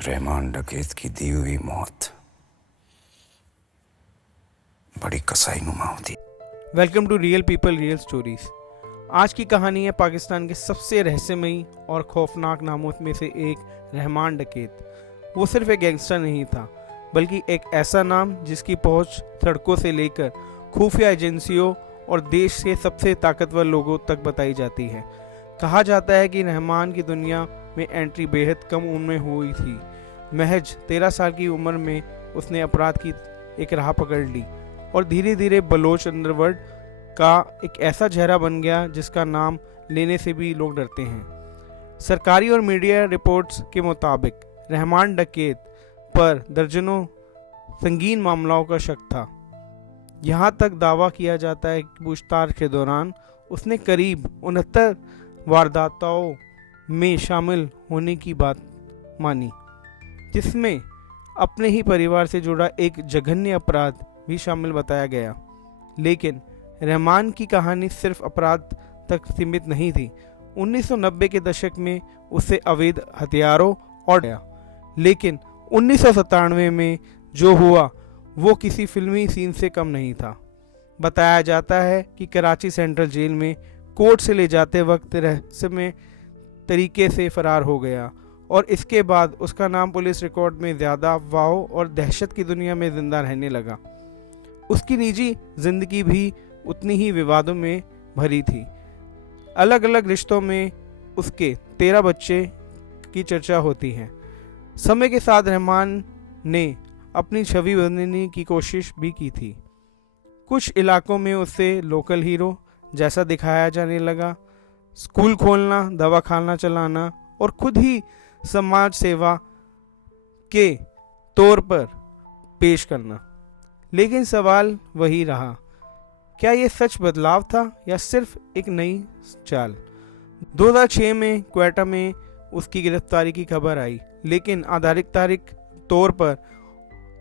रहमान डकैत की दी हुई मौत बड़ी कसाईनुमा होती। Welcome to real people real stories. आज की कहानी है पाकिस्तान के सबसे रहस्यमयी और खौफनाक नामों में से एक, रहमान डकैत। वो सिर्फ एक गैंगस्टर नहीं था, बल्कि एक ऐसा नाम जिसकी पहुंच सड़कों से लेकर खुफिया एजेंसियों और देश के सबसे ताकतवर लोगों तक बताई जाती है। कहा जाता है कि रहमान की दुनिया में एंट्री बेहद कम उम्र में हुई थी। महज 13 साल की उम्र में उसने अपराध की एक राह पकड़ ली और धीरे धीरे बलोच अंडरवर्ल्ड का एक ऐसा चेहरा बन गया जिसका नाम लेने से भी लोग डरते हैं। सरकारी और मीडिया रिपोर्ट्स के मुताबिक रहमान डकैत पर दर्जनों संगीन मामलों का शक था। यहाँ तक दावा किया जाता है कि पूछताछ के दौरान उसने करीब 69 वारदातों में शामिल होने की बात मानी, जिसमें अपने ही परिवार से जुड़ा एक जघन्य अपराध भी शामिल बताया गया। लेकिन रहमान की कहानी सिर्फ अपराध तक सीमित नहीं थी। 1990 के दशक में उसे अवैध हथियारों और लेकिन 1997 में जो हुआ वो किसी फिल्मी सीन से कम नहीं था। बताया जाता है कि कराची सेंट्रल जेल में कोर्ट से ले जाते वक्त रहस्यमय तरीके से फरार हो गया और इसके बाद उसका नाम पुलिस रिकॉर्ड में ज़्यादा वाह और दहशत की दुनिया में जिंदा रहने लगा। उसकी निजी जिंदगी भी उतनी ही विवादों में भरी थी। अलग अलग रिश्तों में उसके 13 बच्चे की चर्चा होती है। समय के साथ रहमान ने अपनी छवि बदलने की कोशिश भी की थी। कुछ इलाकों में उसे लोकल हीरो जैसा दिखाया जाने लगा। स्कूल खोलना, दवाखाना चलाना और खुद ही समाज सेवा के तौर पर पेश करना। लेकिन सवाल वही रहा, क्या ये सच बदलाव था या सिर्फ एक नई चाल? 2006 में क्वेटा में उसकी गिरफ्तारी की खबर आई, लेकिन आधिकारिक तौर पर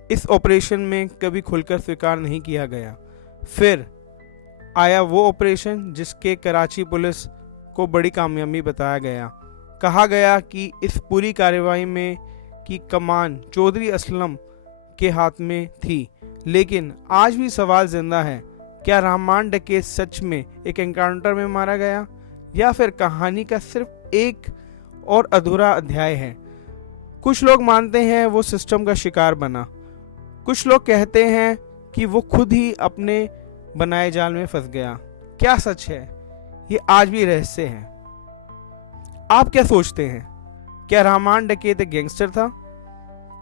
इस ऑपरेशन में कभी खुलकर स्वीकार नहीं किया गया। फिर आया वो ऑपरेशन जिसके कराची पुलिस को बड़ी कामयाबी बताया गया। कहा गया कि इस पूरी कार्रवाई में की कमान चौधरी असलम के हाथ में थी। लेकिन आज भी सवाल जिंदा है, क्या रहमान डकैत सच में एक एनकाउंटर में मारा गया या फिर कहानी का सिर्फ एक और अधूरा अध्याय है? कुछ लोग मानते हैं वो सिस्टम का शिकार बना, कुछ लोग कहते हैं कि वो खुद ही अपने बनाए जाल में फंस गया। क्या सच है? ये आज भी रहस्य है। आप क्या सोचते हैं? क्या रहमान डकैत एक गैंगस्टर था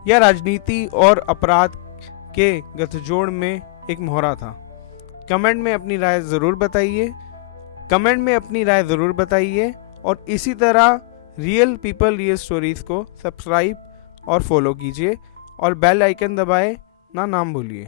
या राजनीति और अपराध के गठजोड़ में एक मोहरा था? कमेंट में अपनी राय ज़रूर बताइए और इसी तरह रियल पीपल रियल स्टोरीज को सब्सक्राइब और फॉलो कीजिए और बेल आइकन दबाए ना भूलिए।